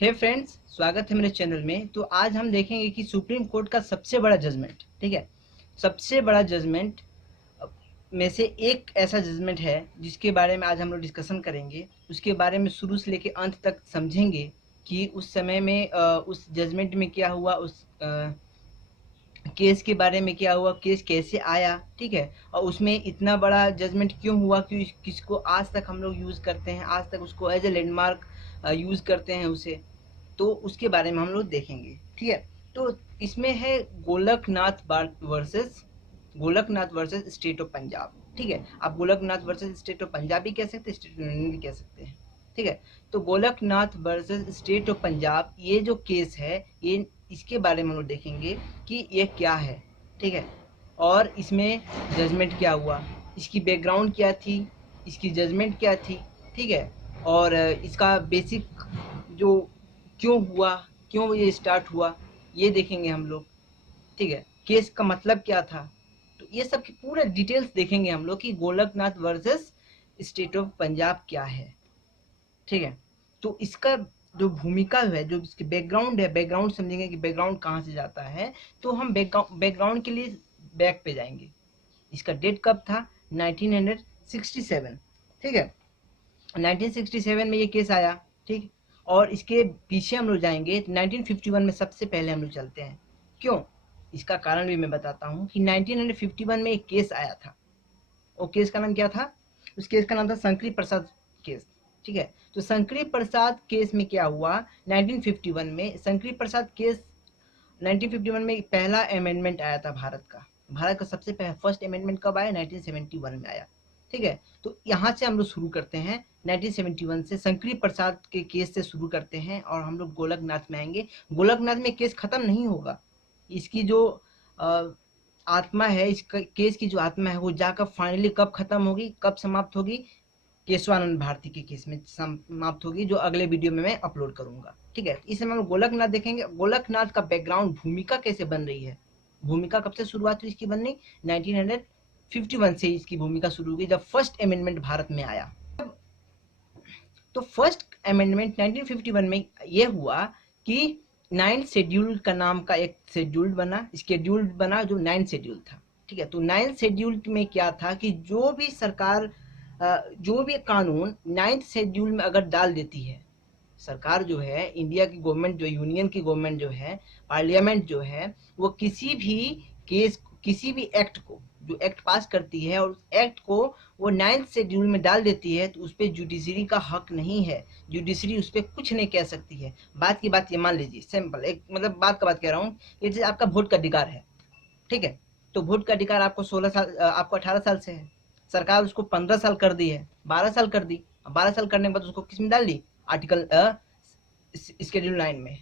हे friends, स्वागत है मेरे चैनल में। तो आज हम देखेंगे कि सुप्रीम कोर्ट का सबसे बड़ा जजमेंट, ठीक है, सबसे बड़ा जजमेंट में से एक ऐसा जजमेंट है जिसके बारे में आज हम लोग डिस्कशन करेंगे। उसके बारे में शुरू से लेकर अंत तक समझेंगे कि उस समय में उस जजमेंट में क्या हुआ, उस केस के बारे में क्या हुआ, केस कैसे आया, ठीक है, और उसमें इतना बड़ा जजमेंट क्यों हुआ कि किसको आज तक हम लोग यूज़ करते हैं, आज तक उसको एज ए लैंडमार्क यूज़ करते हैं उसे। तो उसके बारे में हम लोग देखेंगे, ठीक है। तो इसमें है Golaknath versus state of Punjab, ठीक है। आप Golaknath versus state of Punjab भी कह सकते हैं, स्टेट यूनियन भी कह सकते हैं, ठीक है। तो Golaknath versus state of Punjab, ये जो केस है, ये इसके बारे में हम लोग देखेंगे कि ये क्या है, ठीक है, और इसमें जजमेंट क्या हुआ, इसकी बैकग्राउंड क्या थी, इसकी जजमेंट क्या थी, ठीक है, और इसका बेसिक जो क्यों हुआ, क्यों ये स्टार्ट हुआ, ये देखेंगे हम लोग, ठीक है। केस का मतलब क्या था, तो ये सब की पूरा डिटेल्स देखेंगे हम लोग कि Golaknath versus state of Punjab क्या है, ठीक है। तो इसका जो भूमिका है, जो इसकी बैकग्राउंड है, बैकग्राउंड समझेंगे कि बैकग्राउंड कहाँ से जाता है। तो हम बैकग्राउंड के लिए बैक पे जाएंगे। इसका डेट कब था, 1967, ठीक है। 1967 में ये केस आया, ठीक। और इसके पीछे हम लोग जाएंगे 1951 में, सबसे पहले हम लोग चलते हैं। क्यों, इसका कारण भी मैं बताता हूँ कि 1951 में एक केस आया था। वो केस का नाम क्या था, उस केस का नाम था शंकरी प्रसाद केस, ठीक है। तो शंकरी प्रसाद केस में क्या हुआ, 1951 में शंकरी प्रसाद केस, 1951 में पहला अमेंडमेंट आया था भारत का। भारत का सबसे पहला फर्स्ट अमेंडमेंट कब आया, 1971 में आया, ठीक है। तो यहाँ से हम लोग शुरू करते हैं, 1971 से शंकरी प्रसाद के केस से शुरू करते हैं और हम लोग गोलकनाथ में आएंगे। गोलकनाथ में केस खत्म नहीं होगा। इसकी जो आत्मा है, इस केस की जो आत्मा है, वो जाकर फाइनली कब खत्म होगी, कब समाप्त होगी, केशवानंद भारती के केस में समाप्त होगी, जो अगले वीडियो में मैं अपलोड करूंगा, ठीक है। इस समय हम गोलकनाथ देखेंगे, गोलकनाथ का बैकग्राउंड, भूमिका कैसे बन रही है, भूमिका कब से शुरुआत हुई इसकी बननी, 1951 से इसकी भूमिका शुरू हुई, जब फर्स्ट अमेंडमेंट भारत में आया। तो फर्स्ट अमेंडमेंट 1951 में यह हुआ कि 9 शेड्यूल का नाम का एक शेड्यूल बना जो 9 शेड्यूल था, ठीक है। तो 9 शेड्यूल में क्या था कि जो भी सरकार, जो भी कानून 9th शेड्यूल में अगर डाल देती है सरकार, जो है इंडिया की गवर्नमेंट, जो यूनियन की गवर्नमेंट जो है, पार्लियामेंट जो है, वो किसी भी केस, किसी भी एक्ट को, जो एक्ट पास करती है और उस एक्ट को वो 9th शेड्यूल में डाल देती है, तो उस पर जुडिशरी का हक नहीं है। जुडिशरी उस पर कुछ नहीं कह सकती है। बात की बात ये मान लीजिए, सिंपल एक मतलब बात का बात कह रहा हूँ, ये जैसे आपका वोट का अधिकार है, ठीक है। तो वोट का अधिकार आपको 16 साल, आपको 18 साल से है। सरकार उसको 15 साल कर दी है, 12 साल कर दी। 12 साल करने के बाद उसको किस में डाल दी, आर्टिकल स्केड्यूल 9 में।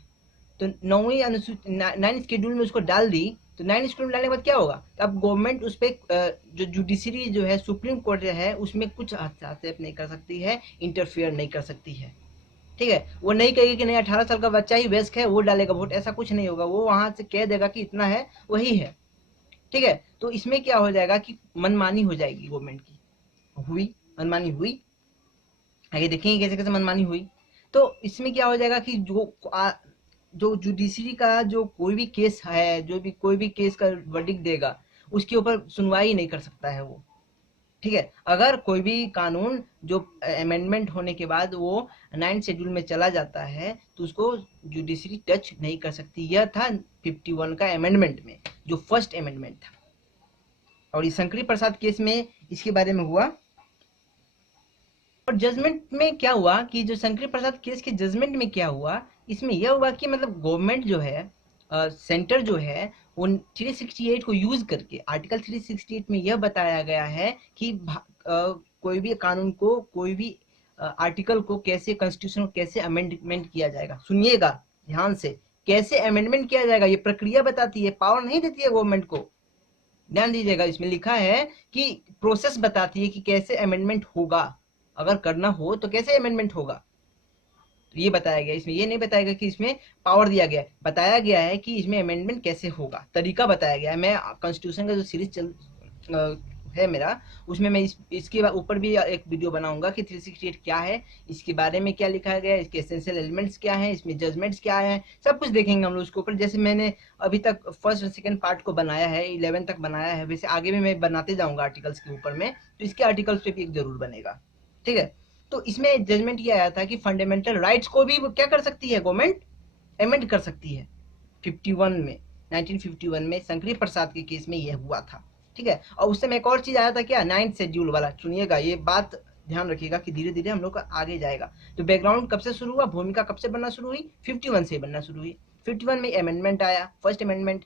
तो 9वीं अनुसूची 9 स्केड्यूल में उसको डाल दी। तो 9 स्केड्यूल में डालने के बाद क्या होगा, अब गवर्नमेंट उस पर, जो जुडिशरी जो है, सुप्रीम कोर्ट जो है, उसमें कुछ हस्तक्षेप नहीं कर सकती है, इंटरफेयर नहीं कर सकती है, ठीक है। वो नहीं कहेगी कि नहीं 18 साल का बच्चा ही वयस्क है, वो डालेगा वोट, ऐसा कुछ नहीं होगा। वो वहां से कह देगा कि इतना है, वही है, ठीक है। तो इसमें क्या हो जाएगा कि मनमानी हो जाएगी गवर्नमेंट की, हुई मनमानी हुई। आगे देखेंगे कैसे कैसे मनमानी हुई। तो इसमें क्या हो जाएगा कि जो जुडिशरी का जो कोई भी केस है, जो भी कोई भी केस का वर्डिक्ट देगा, उसके ऊपर सुनवाई नहीं कर सकता है वो, ठीक है। अगर कोई भी कानून जो अमेंडमेंट होने के बाद वो 9 शेड्यूल में चला जाता है, तो उसको जुडिशरी टच नहीं कर सकती। यह था 51 का अमेंडमेंट में, जो फर्स्ट अमेंडमेंट था। और इस शंकरी प्रसाद केस में इसके बारे में हुआ। और जजमेंट में क्या हुआ कि जो शंकरी प्रसाद केस के जजमेंट में क्या हुआ, इसमें यह हुआ कि मतलब गवर्नमेंट जो है, सेंटर जो है, वो 368 को यूज करके, आर्टिकल 368 में यह बताया गया है कि कोई भी कानून को, कोई भी आर्टिकल को कैसे, कॉन्स्टिट्यूशन को कैसे अमेंडमेंट किया जाएगा। सुनिएगा ध्यान से, कैसे अमेंडमेंट किया जाएगा, ये प्रक्रिया बताती है, पावर नहीं देती है गवर्नमेंट को। ध्यान दीजिएगा, इसमें लिखा है कि प्रोसेस बताती है कि कैसे अमेंडमेंट होगा, अगर करना हो तो कैसे अमेंडमेंट होगा। तो ये बताया गया, इसमें ये नहीं बताया गया कि इसमें पावर दिया गया है, बताया गया है कि इसमें अमेंडमेंट कैसे होगा, तरीका बताया गया है। मैं कॉन्स्टिट्यूशन का जो सीरीज है मेरा, उसमें मैं इसके ऊपर भी एक वीडियो बनाऊंगा कि 368 क्या है, इसके बारे में क्या लिखा गया है, इसके एसेंशियल एलिमेंट्स क्या हैं, इसमें जजमेंट्स क्या हैं, सब कुछ देखेंगे हम लोग उसके ऊपर। जैसे मैंने अभी तक फर्स्ट और सेकंड पार्ट को बनाया है, 11 तक बनाया है, वैसे आगे भी मैं बनाते जाऊंगा आर्टिकल्स के ऊपर में, तो इसके आर्टिकल्स पे भी एक जरूर बनेगा, ठीक है। तो इसमें जजमेंट ये आया था कि फंडामेंटल राइट्स को भी क्या कर सकती है गवर्नमेंट, एमेंड कर सकती है। 51 में 1951 में शंकरी प्रसाद के केस में यह हुआ था, ठीक है। और उस समय एक और चीज आया था क्या, 9th शेड्यूल वाला, सुनिएगा ये बात ध्यान रखिएगा कि धीरे धीरे हम लोग का आगे जाएगा। तो बैकग्राउंड कब से शुरू हुआ, भूमिका कब से बनना शुरू हुई, 51 से बनना शुरू हुई। 51 में अमेंडमेंट आया, फर्स्ट अमेंडमेंट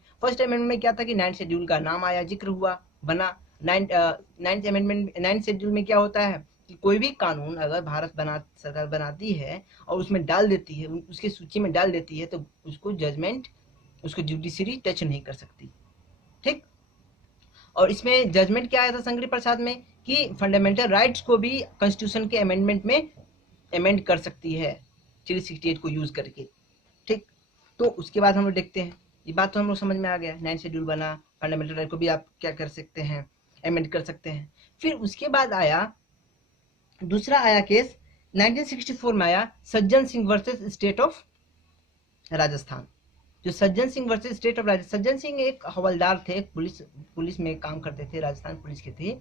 में क्या था कि 9th शेड्यूल का नाम आया, जिक्र हुआ, बना। 9th शेड्यूल में क्या होता है कि कोई भी कानून अगर सरकार बनाती है और उसमें डाल देती है, उसकी सूची में डाल देती है, तो उसको जजमेंट, उसको जुडिशरी टच नहीं कर सकती, ठीक। और इसमें जजमेंट क्या आया था शंकरी प्रसाद में कि फंडामेंटल राइट्स को भी कॉन्स्टिट्यूशन के अमेंडमेंट में अमेंड कर सकती है 368 को यूज करके, ठीक। तो उसके बाद हम लोग देखते हैं, ये बात तो हम लोग समझ में आ गया, 9th शेड्यूल बना, फंडामेंटल राइट को भी आप क्या कर सकते हैं, अमेंड कर सकते हैं। फिर उसके बाद आया दूसरा आया केस 1964 में आया, Sajjan Singh versus state of Rajasthan. जो Sajjan Singh versus state of Rajasthan, Sajjan Singh एक हवलदार थे, पुलिस में काम करते थे, राजस्थान पुलिस के थे।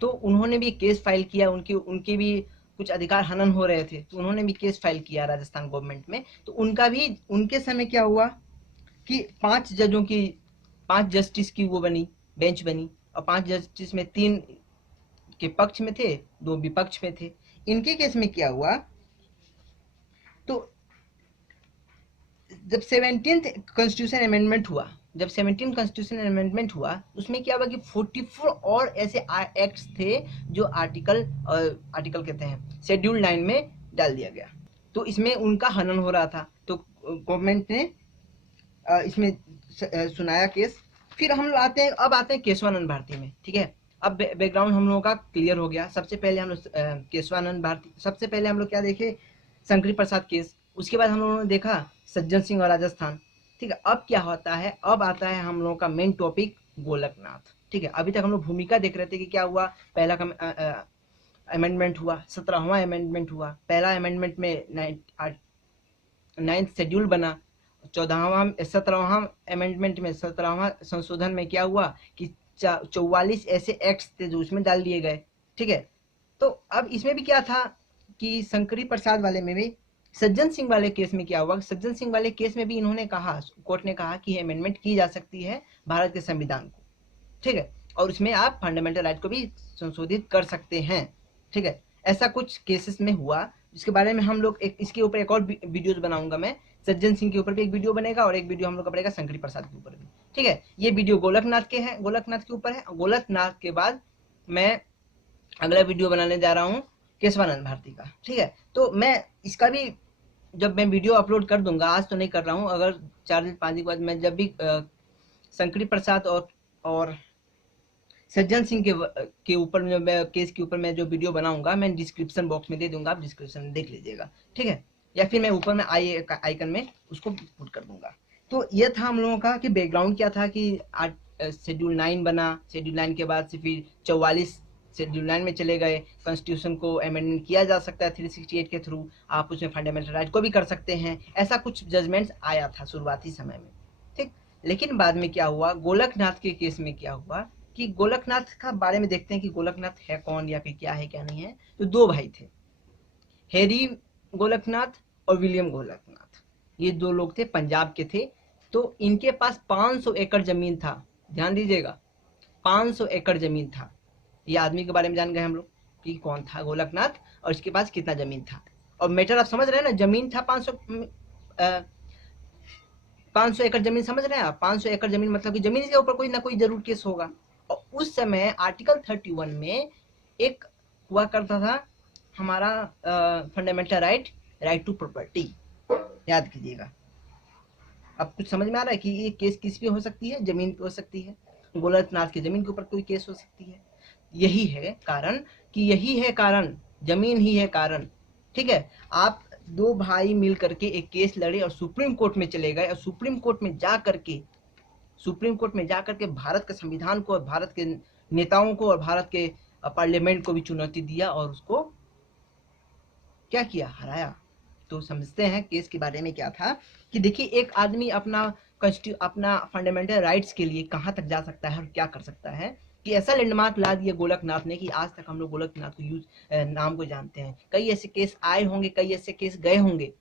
तो उन्होंने भी केस फाइल किया, उनके भी कुछ अधिकार हनन हो रहे थे, तो उन्होंने भी केस फाइल किया राजस्थान गवर्नमेंट में। तो उनका भी, उनके समय क्या हुआ कि 5 जस्टिस की वो बनी, बेंच बनी, और 5 जस्टिस में 3 के पक्ष में थे, 2 विपक्ष में थे। इनके केस में क्या हुआ, तो जब 17th कॉन्स्टिट्यूशन अमेंडमेंट हुआ, उसमें क्या हुआ कि 44 और ऐसे एक्ट्स थे जो आर्टिकल कहते हैं शेड्यूल 9 में डाल दिया गया। तो इसमें उनका हनन हो रहा था, तो गवर्नमेंट ने इसमें सुनाया केस। फिर हम लोग आते हैं केशवानंद भारती में, ठीक है। अब बैकग्राउंड हम लोगों का क्लियर हो गया। सबसे पहले हम लोग केशवानंद भारती, सबसे पहले हम लोग क्या देखे, शंकरी प्रसाद केस। उसके बाद हम लोगों ने देखा सज्जन सिंह और राजस्थान, ठीक है। अब क्या होता है, अब आता है हम लोगों का मेन टॉपिक गोलकनाथ, ठीक है। अभी तक हम लोग भूमिका देख रहे थे कि क्या हुआ, पहला अमेंडमेंट हुआ, 17वां अमेंडमेंट हुआ। पहला अमेंडमेंट में 9th शेड्यूल बना। 17वां अमेंडमेंट में 17वां संशोधन में क्या हुआ कि 44 ऐसे एक्ट्स थे जो उसमें डाल दिए गए, ठीक है। तो अब इसमें भी क्या था कि शंकरी प्रसाद वाले में भी, सज्जन सिंह वाले केस में क्या हुआ, सज्जन सिंह वाले केस में भी इन्होंने कहा, कोर्ट ने कहा कि अमेंडमेंट की जा सकती है भारत के संविधान को, ठीक है। और उसमें आप फंडामेंटल राइट को भी संशोधित कर सकते हैं, ठीक है। ऐसा कुछ केसेस में हुआ, जिसके बारे में हम लोग इसके ऊपर एक और वीडियोज बनाऊंगा मैं। सज्जन सिंह के ऊपर भी एक वीडियो बनेगा और एक वीडियो हम लोग का बनेगा शंकरी प्रसाद के ऊपर भी, ठीक है। ये वीडियो गोलकनाथ के ऊपर है। गोलकनाथ के बाद मैं अगला वीडियो बनाने जा रहा हूँ केशवानंद भारती का, ठीक है। तो मैं इसका भी जब मैं वीडियो अपलोड कर दूंगा, आज तो नहीं कर रहा हूँ, अगर 4 दिन 5 दिन के बाद मैं जब भी शंकरी प्रसाद और सज्जन सिंह के ऊपर मैं केस के ऊपर मैं जो वीडियो बनाऊंगा, मैं डिस्क्रिप्शन बॉक्स में दे दूंगा, आप डिस्क्रिप्शन में देख लीजिएगा, ठीक है। या फिर मैं ऊपर में आइकन में उसको पुट कर दूंगा। तो ये था हम लोगों का कि बैकग्राउंड क्या था कि शेड्यूल 9 बना, शेड्यूल 9 के बाद से फिर 44 शेड्यूल 9 में चले गए। कॉन्स्टिट्यूशन को अमेंडमेंट किया जा सकता है 368 के थ्रू, आप उसमें फंडामेंटल राइट को भी कर सकते हैं। ऐसा कुछ जजमेंट्स आया था शुरुआती समय में, ठीक। लेकिन बाद में क्या हुआ, गोलकनाथ के केस में क्या हुआ कि गोलकनाथ का बारे में देखते हैं कि गोलकनाथ है कौन या फिर क्या है क्या नहीं है। तो 2 भाई थे, हैरी गोलकनाथ और विलियम गोलकनाथ। ये 2 लोग थे, पंजाब के थे। तो इनके पास 500 एकड़ जमीन था, ध्यान दीजिएगा, 500 एकड़ जमीन था। ये आदमी के बारे में जान गए हम लोग कि कौन था गोलकनाथ और इसके पास कितना जमीन था। और मैटर आप समझ रहे हैं ना, जमीन था 500 एकड़ जमीन, समझ रहे हैं आप। 500 एकड़ जमीन मतलब कि जमीन के ऊपर कोई ना कोई जरूर केस होगा। और उस समय आर्टिकल 31 में एक हुआ करता था हमारा फंडामेंटल राइट टू प्रॉपर्टी, याद कीजिएगा। अब कुछ समझ में आ रहा है कि ये केस किस पे हो सकती है, जमीन पे हो सकती है। गोलकनाथ की जमीन के ऊपर कोई केस हो सकती है। यही है कारण, जमीन ही है कारण, ठीक है। आप 2 भाई मिल करके एक केस लड़े और सुप्रीम कोर्ट में चले गए, और सुप्रीम कोर्ट में जा करके भारत के संविधान को और भारत के नेताओं को और भारत के पार्लियामेंट को भी चुनौती दिया और उसको क्या किया, हराया। तो समझते हैं केस के बारे में क्या था कि देखिए एक आदमी अपना फंडामेंटल राइट्स के लिए कहाँ तक जा सकता है और क्या कर सकता है, कि ऐसा लैंडमार्क ला दिया गोलकनाथ ने कि आज तक हम लोग गोलकनाथ को नाम को जानते हैं। कई ऐसे केस आए होंगे, कई ऐसे केस गए होंगे,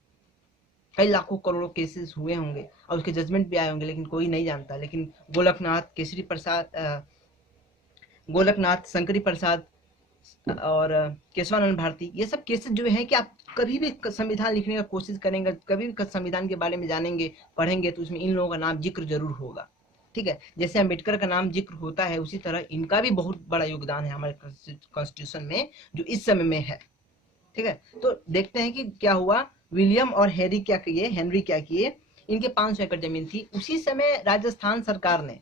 कई लाखों करोड़ों केसेस हुए होंगे और उसके जजमेंट भी आए होंगे, लेकिन कोई नहीं जानता। लेकिन गोलकनाथ, केसरी प्रसाद, गोलकनाथ, शंकरी प्रसाद और केशवानंद भारती, ये सब केसेस जो हैं कि आप कभी भी संविधान लिखने का कोशिश करेंगे, कभी भी संविधान के बारे में जानेंगे, पढ़ेंगे, तो उसमें इन लोगों का नाम जिक्र जरूर होगा। ठीक है, जैसे अम्बेडकर का नाम जिक्र होता है, उसी तरह इनका भी बहुत बड़ा योगदान है हमारे कॉन्स्टिट्यूशन में जो इस समय में है। ठीक है, तो देखते हैं कि क्या हुआ। विलियम और हेनरी क्या किए, इनके 500 एकड़ जमीन थी। उसी समय राजस्थान सरकार ने,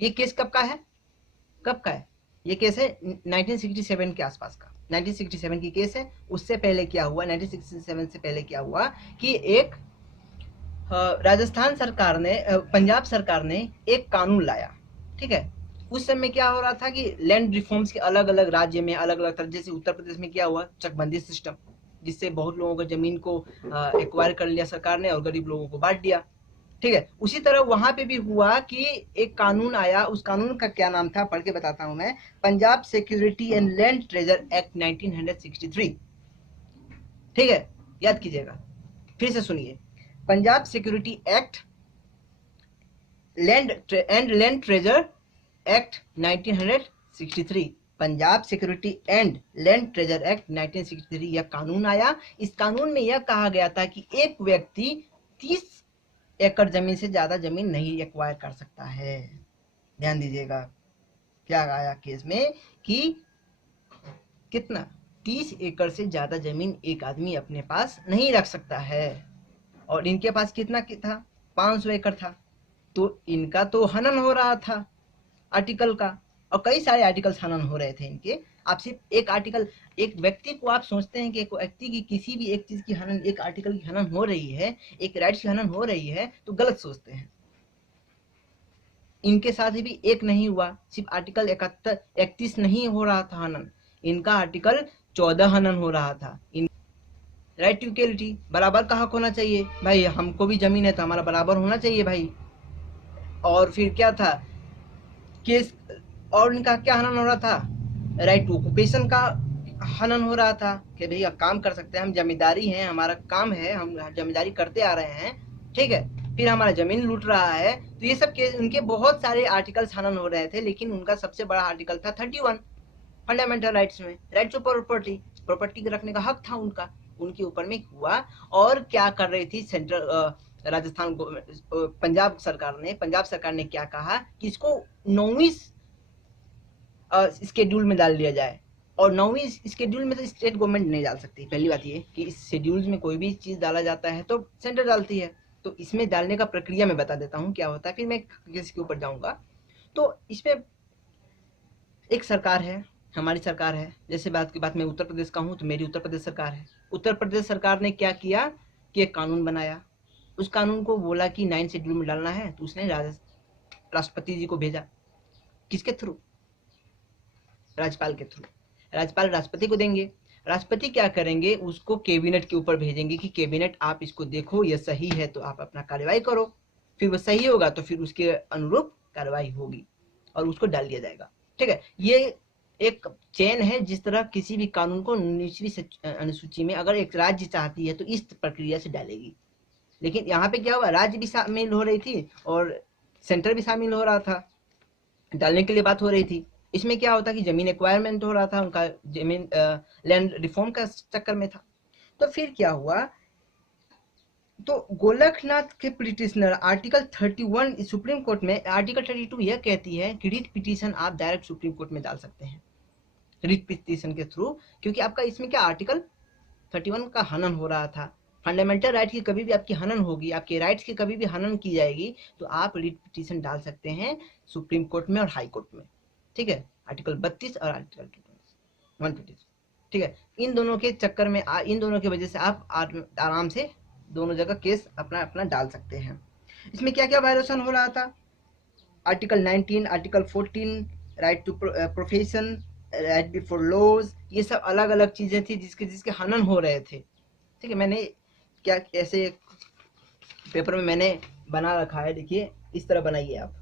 ये केस कब का है, ये केस है 1967 के आसपास का, 1967 की केस है। उससे पहले क्या हुआ, 1967 से पहले क्या हुआ कि एक राजस्थान सरकार ने, पंजाब सरकार ने एक कानून लाया। ठीक है, उस समय क्या हो रहा था कि लैंड रिफॉर्म्स के अलग अलग राज्य में अलग अलग तरह, जैसे उत्तर प्रदेश में क्या हुआ, चकबंदी सिस्टम, जिससे बहुत लोगों को जमीन को एक्वायर कर लिया सरकार ने और गरीब लोगों को बांट दिया। ठीक है, उसी तरह वहां पे भी हुआ कि एक कानून आया, उस कानून का क्या नाम था, पढ़ के बताता हूं मैं, Punjab security and land treasure act 1963। ठीक है, याद कीजिएगा, फिर से सुनिए, Punjab security act land treasure act 1963, Punjab security and land treasure act 1963, यह कानून आया। इस कानून में यह कहा गया था कि एक व्यक्ति 30 एकड़ जमीन से ज्यादा जमीन नहीं एक्वायर कर सकता है। ध्यान दीजिएगा, क्या आया केस में कि कितना, 30 एकड़ से ज्यादा जमीन एक आदमी अपने पास नहीं रख सकता है। और इनके पास कितना था, 500 एकड़ था। तो इनका तो हनन हो रहा था आर्टिकल का, और कई सारे आर्टिकल्स हनन हो रहे थे इनके। आप सिर्फ एक आर्टिकल, एक व्यक्ति को आप सोचते हैं कि एक व्यक्ति की किसी भी एक चीज की हनन, एक आर्टिकल की हनन हो रही है, एक राइट्स की हनन हो रही है, तो गलत सोचते हैं। इनके साथ भी एक नहीं हुआ, सिर्फ आर्टिकल 31 नहीं हो रहा था हनन, इनका आर्टिकल 14 हनन हो रहा था। राइट टू इक्वलिटी, बराबर का हक होना चाहिए भाई, हमको भी जमीन है तो हमारा बराबर होना चाहिए भाई। और फिर क्या था केस, और इनका क्या हनन हो रहा था, राइट टू ऑक्यूपेशन का हनन हो रहा था कि भैया काम कर सकते हैं, हम जमींदारी हैं, हमारा काम है, हम जमींदारी करते आ रहे हैं। ठीक है, फिर हमारा जमीन लूट रहा है। तो ये सब के उनके बहुत सारे आर्टिकल्स हनन हो रहे थे, लेकिन उनका सबसे बड़ा आर्टिकल था 31 फंडामेंटल राइट्स में, राइट टू प्रॉपर्टी, प्रॉपर्टी रखने का हक था उनका, उनके ऊपर में हुआ। और क्या कर रही थी सेंट्रल राजस्थान पंजाब सरकार ने क्या कहा कि इसको 9वीं स्केड्यूल में डाल दिया जाए। और 9वीं स्केड्यूल में तो स्टेट गवर्नमेंट नहीं डाल सकती। पहली बात ये कि इस शेड्यूल में कोई भी चीज डाला जाता है तो सेंटर डालती है। तो इसमें डालने का प्रक्रिया मैं बता देता हूँ क्या होता है, फिर मैं किसके ऊपर जाऊंगा। तो इसमें एक सरकार है, हमारी सरकार है। जैसे बात की बात मैं उत्तर प्रदेश का हूँ तो मेरी उत्तर प्रदेश सरकार है। उत्तर प्रदेश सरकार ने क्या किया कि एक कानून बनाया, उस कानून को बोला कि 9 शेड्यूल में डालना है, तो उसने राष्ट्रपति जी को भेजा, किसके थ्रू, राज्यपाल के थ्रू। राज्यपाल राष्ट्रपति को देंगे, राष्ट्रपति क्या करेंगे, उसको कैबिनेट के ऊपर भेजेंगे कि कैबिनेट आप इसको देखो, ये सही है तो आप अपना कार्रवाई करो। फिर वो सही होगा तो फिर उसके अनुरूप कार्रवाई होगी और उसको डाल दिया जाएगा। ठीक है, ये एक चेन है। जिस तरह किसी भी कानून को 19वीं अनुसूची में अगर एक राज्य चाहती है तो इस प्रक्रिया से डालेगी। लेकिन यहाँ पे क्या हुआ, राज्य भी शामिल हो रही थी और सेंटर भी शामिल हो रहा था, डालने के लिए बात हो रही थी। इसमें क्या होता कि जमीन एक्वायरमेंट हो रहा था उनका, जमीन लैंड रिफॉर्म का चक्कर में था। तो फिर क्या हुआ, तो गोलकनाथ के पिटिशनर आर्टिकल 31 सुप्रीम कोर्ट में, आर्टिकल 32 यह कहती है कि रिट पिटीशन आप डायरेक्ट सुप्रीम कोर्ट में डाल सकते हैं, रिट पिटीशन के थ्रू। क्योंकि आपका इसमें क्या आर्टिकल 31 का हनन हो रहा था। फंडामेंटल राइट की कभी भी आपकी हनन होगी, आपके राइट्स की कभी भी हनन की जाएगी, तो आप रिट पिटीशन डाल सकते हैं सुप्रीम कोर्ट में और हाई कोर्ट में। ठीक है, आर्टिकल 32 और आर्टिकल 126। ठीक है, इन दोनों के चक्कर में, इन दोनों की वजह से आप आराम से दोनों जगह केस अपना अपना डाल सकते हैं। इसमें क्या क्या वायलेशन हो रहा था, article 19, article 14, right to profession, right before laws, ये सब अलग अलग चीजें थी जिसके जिसके हनन हो रहे थे। ठीक है, मैंने क्या ऐसे पेपर में मैंने बना रखा है, देखिए इस तरह बनाइए आप।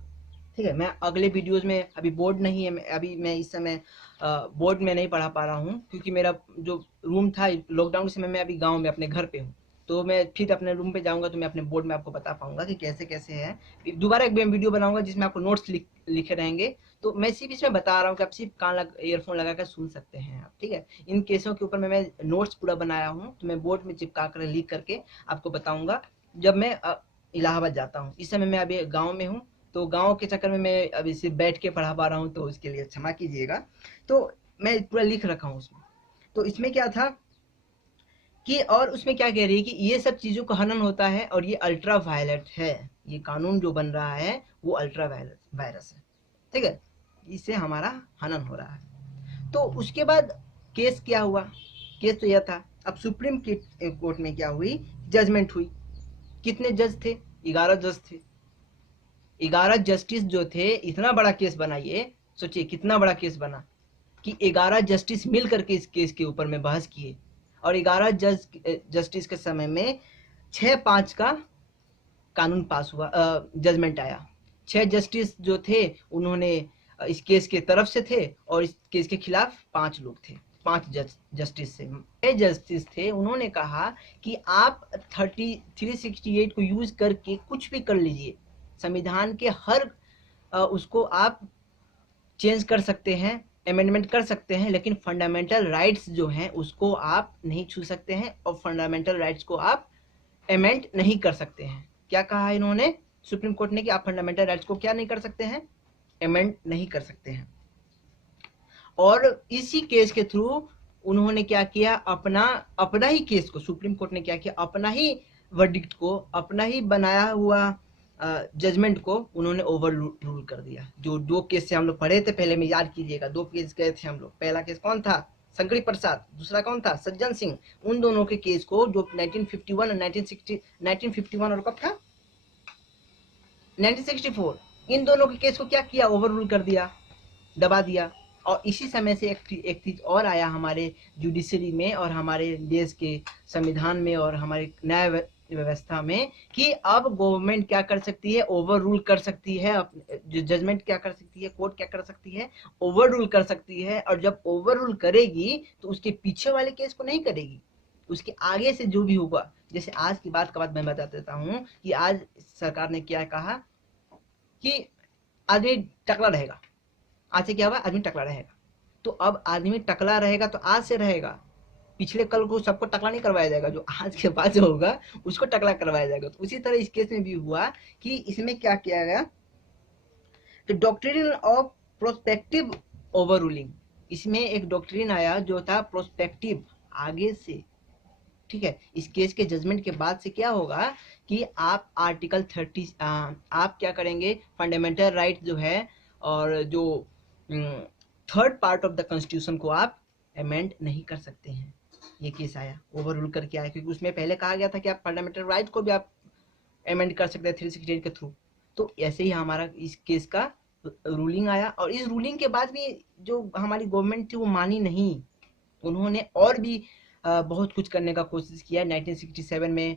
ठीक है, मैं अगले वीडियोस में, अभी बोर्ड नहीं है, अभी मैं इस समय बोर्ड में नहीं पढ़ा पा रहा हूँ क्योंकि मेरा जो रूम था लॉकडाउन के समय मैं अभी गांव में अपने घर पे हूँ, तो मैं फिर अपने रूम पे जाऊंगा तो मैं अपने बोर्ड में आपको बता पाऊंगा कि कैसे कैसे है। दोबारा एक वीडियो बनाऊंगा जिसमें आपको नोट्स लिखे रहेंगे, तो मैं सिर्फ इसमें बता रहा हूँ कि आप सिर्फ ईयरफोन लगा कर सुन सकते हैं आप। ठीक है, इन केसों के ऊपर मैं नोट्स पूरा बनाया हूँ, तो मैं बोर्ड में चिपका कर लिख करके आपको बताऊंगा जब मैं इलाहाबाद जाता हूँ। इस समय मैं अभी गाँव में हूँ, तो गाँव के चक्कर में मैं अभी सिर्फ बैठ के पढ़ा पा रहा हूँ, तो उसके लिए क्षमा कीजिएगा। तो मैं पूरा लिख रखा हूँ उसमें। तो इसमें क्या था कि, और उसमें क्या कह रही है कि ये सब चीज़ों का हनन होता है और ये अल्ट्रा वायलेट है, ये कानून जो बन रहा है वो अल्ट्रा वायरस है। ठीक है, इससे हमारा हनन हो रहा है। तो उसके बाद केस क्या हुआ, केस तो यह था। अब सुप्रीम कोर्ट में क्या हुई, जजमेंट हुई। कितने जज थे, 11 जज थे। 11 जस्टिस जो थे, इतना बड़ा केस बना, ये सोचिए कितना बड़ा केस बना कि 11 जस्टिस मिल करके इस केस के ऊपर में बहस किए, और 11 जस्टिस के समय में 6-5 का कानून पास हुआ, जजमेंट आया। 6 जस्टिस जो थे उन्होंने इस केस के तरफ से थे, और इस केस के खिलाफ 5 लोग थे। 5 जस्टिस से 6 जस्टिस थे, उन्होंने कहा कि आप 368 को यूज करके कुछ भी कर लीजिए, संविधान के हर उसको आप चेंज कर सकते हैं, अमेंडमेंट कर सकते हैं, लेकिन फंडामेंटल राइट्स जो हैं उसको आप नहीं छू सकते हैं, और फंडामेंटल राइट्स को आप अमेंड नहीं कर सकते हैं। क्या कहा इन्होंने, सुप्रीम कोर्ट ने, कि आप फंडामेंटल राइट्स को क्या नहीं कर सकते हैं, अमेंड नहीं कर सकते हैं। और इसी केस के थ्रू उन्होंने क्या किया, अपना अपना ही केस को, सुप्रीम कोर्ट ने क्या किया, अपना ही वर्डिक्ट को, अपना ही बनाया हुआ जजमेंट को उन्होंने ओवर रूल कर दिया। जो 2 केस से हम लोग पढ़े थे पहले में, याद कीजिएगा, 2 केस गए थे हम लोग। पहला केस कौन था, शंकरी प्रसाद, दूसरा कौन था, सज्जन सिंह। उन दोनों के केस को, जो 1951 और 1951 और कब था, 1964, इन दोनों के केस को क्या किया, ओवर रूल कर दिया, दबा दिया। और इसी समय से एक चीज और आया हमारे जुडिशरी में और हमारे देश के संविधान में और हमारे न्याय व्यवस्था में, कि अब गवर्नमेंट क्या कर सकती है, ओवर रूल कर सकती है, जो जजमेंट क्या कर सकती है, कोर्ट क्या कर सकती है, ओवर रूल कर सकती है। और जब ओवर रूल करेगी तो उसके पीछे वाले केस को नहीं करेगी, उसके आगे से जो भी होगा। जैसे आज की बात का बात मैं बता देता हूँ कि आज सरकार ने क्या कहा कि आदमी टकला रहेगा। आज से क्या हुआ, आदमी टकला रहेगा। तो अब आदमी टकला रहेगा तो आज से रहेगा, पिछले कल को सबको टकला नहीं करवाया जाएगा, जो आज के बाद जो होगा उसको टकला करवाया जाएगा। तो उसी तरह इस केस में भी हुआ कि इसमें क्या किया गया, तो doctrine of prospective over ruling, इसमें एक डॉक्ट्रिन आया जो था प्रोस्पेक्टिव, आगे से। ठीक है, इस केस के जजमेंट के बाद से क्या होगा कि आप आर्टिकल 30 आप क्या करेंगे, फंडामेंटल राइट जो है और जो third part of the constitution को आप अमेंड नहीं कर सकते हैं। ये केस आया, ओवर रूल करके आया, क्योंकि उसमें पहले कहा गया था कि आप फंडामेंटल राइट को भी आप अमेंड कर सकते हैं 368 के थ्रू। तो ऐसे ही हमारा इस केस का रूलिंग आया, और इस रूलिंग के बाद भी जो हमारी गवर्नमेंट थी वो मानी नहीं, उन्होंने और भी बहुत कुछ करने का कोशिश किया। 1967 में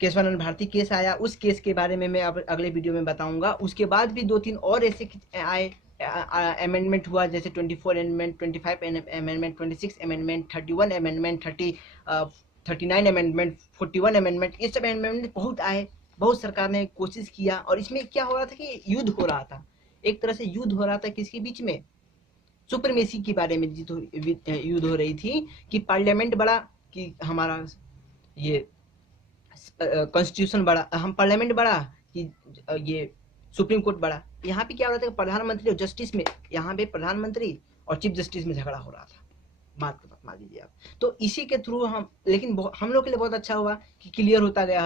केशवानंद भारती केस आया, उस केस के बारे में मैं अब अगले वीडियो में बताऊंगा। उसके बाद भी 2-3 और ऐसे आए, अमेंडमेंट हुआ, जैसे 24 amendment, 25 amendment, 26 amendment, 31 amendment, 39 amendment, 41 amendment, ये सब अमेंडमेंट बहुत आए, बहुत सरकार ने कोशिश किया। और इसमें क्या हो रहा था कि युद्ध हो रहा था, एक तरह से युद्ध हो रहा था किसके बीच में, सुपरमेसी के बारे में युद्ध हो रही थी, कि पार्लियामेंट बड़ा, कि हमारा ये कॉन्स्टिट्यूशन बड़ा, हम पार्लियामेंट बड़ा, कि ये सुप्रीम कोर्ट बड़ा। यहाँ पे क्या हो रहा था कि प्रधानमंत्री और जस्टिस में, यहाँ पे प्रधानमंत्री और चीफ जस्टिस में झगड़ा हो रहा था, बात को मान लीजिए आप। तो इसी के थ्रू हम, लेकिन हम लोग के लिए बहुत अच्छा हुआ कि क्लियर होता गया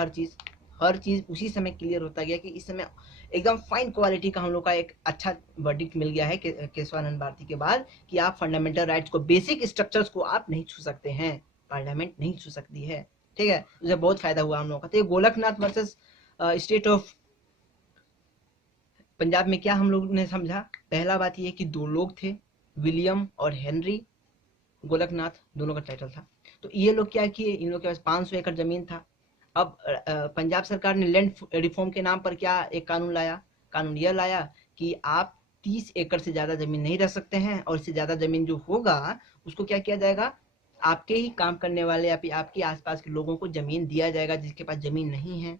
हर चीज उसी समय क्लियर होता गया, कि इस समय एकदम फाइन क्वालिटी का हम लोग का एक अच्छा वर्डिक्ट मिल गया है केशवानंद भारती के बाद, कि आप फंडामेंटल राइट्स को, बेसिक स्ट्रक्चर्स को आप नहीं छू सकते हैं, पार्लियामेंट नहीं छू सकती है। ठीक है, उसे बहुत फायदा हुआ हम लोग का। तो ये Golaknath versus state of Punjab में क्या हम लोग ने समझा, पहला बात ये कि दो लोग थे, विलियम और हेनरी गोलकनाथ, दोनों का टाइटल था। तो ये लोग क्या किए, इन लोग के पास 500 एकड़ जमीन था। अब पंजाब सरकार ने लैंड रिफॉर्म के नाम पर क्या एक कानून लाया, कानून यह लाया कि आप 30 एकड़ से ज्यादा जमीन नहीं रख सकते हैं, और इससे ज्यादा जमीन जो होगा उसको क्या किया जाएगा, आपके ही काम करने वाले या फिर आपके आसपास के लोगों को जमीन दिया जाएगा जिसके पास जमीन नहीं है।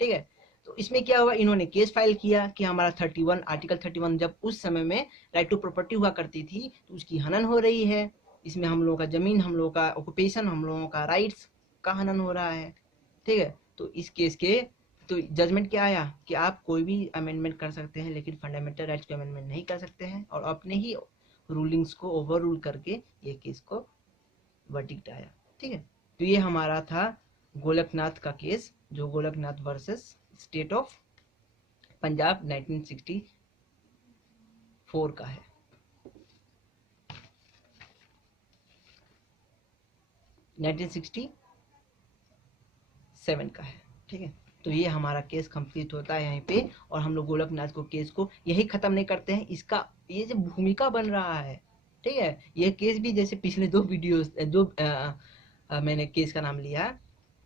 ठीक है, तो इसमें क्या हुआ, इन्होंने केस फाइल किया कि हमारा 31 आर्टिकल 31 जब उस समय में राइट टू प्रॉपर्टी हुआ करती थी तो उसकी हनन हो रही है, इसमें हम लोगों का जमीन, हम लोगों का ऑक्यूपेशन, हम लोगों का राइट्स का हनन हो रहा है। ठीक है, तो इस केस के तो जजमेंट क्या आया कि आप कोई भी अमेंडमेंट कर सकते हैं लेकिन फंडामेंटल राइट्स को अमेंडमेंट नहीं कर सकते हैं, और अपने ही रूलिंग्स को ओवर रूल करके ये केस को वर्डिक्ट आया। ठीक है, तो ये हमारा था गोलकनाथ का केस, जो Golaknath versus state of Punjab 1964 का है। 1967 का है। ठीक है, तो ये हमारा केस कंप्लीट होता है यहीं पे, और हम लोग गोलकनाथ को केस को यही खत्म नहीं करते हैं, इसका ये जो भूमिका बन रहा है। ठीक है, ये केस भी जैसे पिछले दो वीडियोस जो मैंने केस का नाम लिया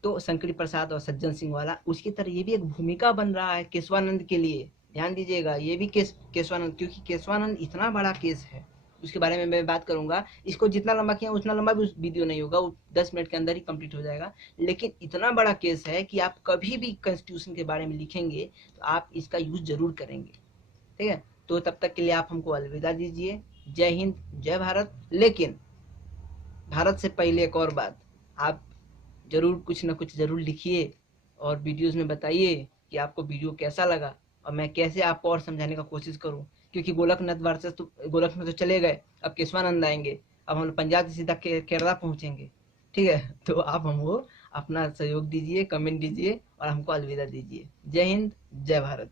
तो शंकरी प्रसाद और सज्जन सिंह वाला, उसकी तरह ये भी एक भूमिका बन रहा है केशवानंद के लिए। ध्यान दीजिएगा, ये भी केस केशवानंद, क्योंकि केशवानंद इतना बड़ा केस है, उसके बारे में मैं बात करूंगा। इसको जितना लंबा किया उतना लंबा भी उस वीडियो नहीं होगा, वो 10 मिनट के अंदर ही कंप्लीट हो जाएगा। लेकिन इतना बड़ा केस है कि आप कभी भी कॉन्स्टिट्यूशन के बारे में लिखेंगे तो आप इसका यूज जरूर करेंगे। ठीक है, तो तब तक के लिए आप हमको अलविदा दीजिए। जय हिंद, जय भारत। लेकिन भारत से पहले एक और बात, आप जरूर कुछ ना कुछ जरूर लिखिए और वीडियोस में बताइए कि आपको वीडियो कैसा लगा और मैं कैसे आपको और समझाने का कोशिश करूं। क्योंकि गोलकनाथ वर्सेस तो गोलकनाथ तो चले गए, अब केशवानंद आएंगे, अब हम लोग पंजाब से सीधा केरला पहुंचेंगे। ठीक है, तो आप हमको अपना सहयोग दीजिए, कमेंट दीजिए और हमको अलविदा दीजिए। जय हिंद, जय भारत।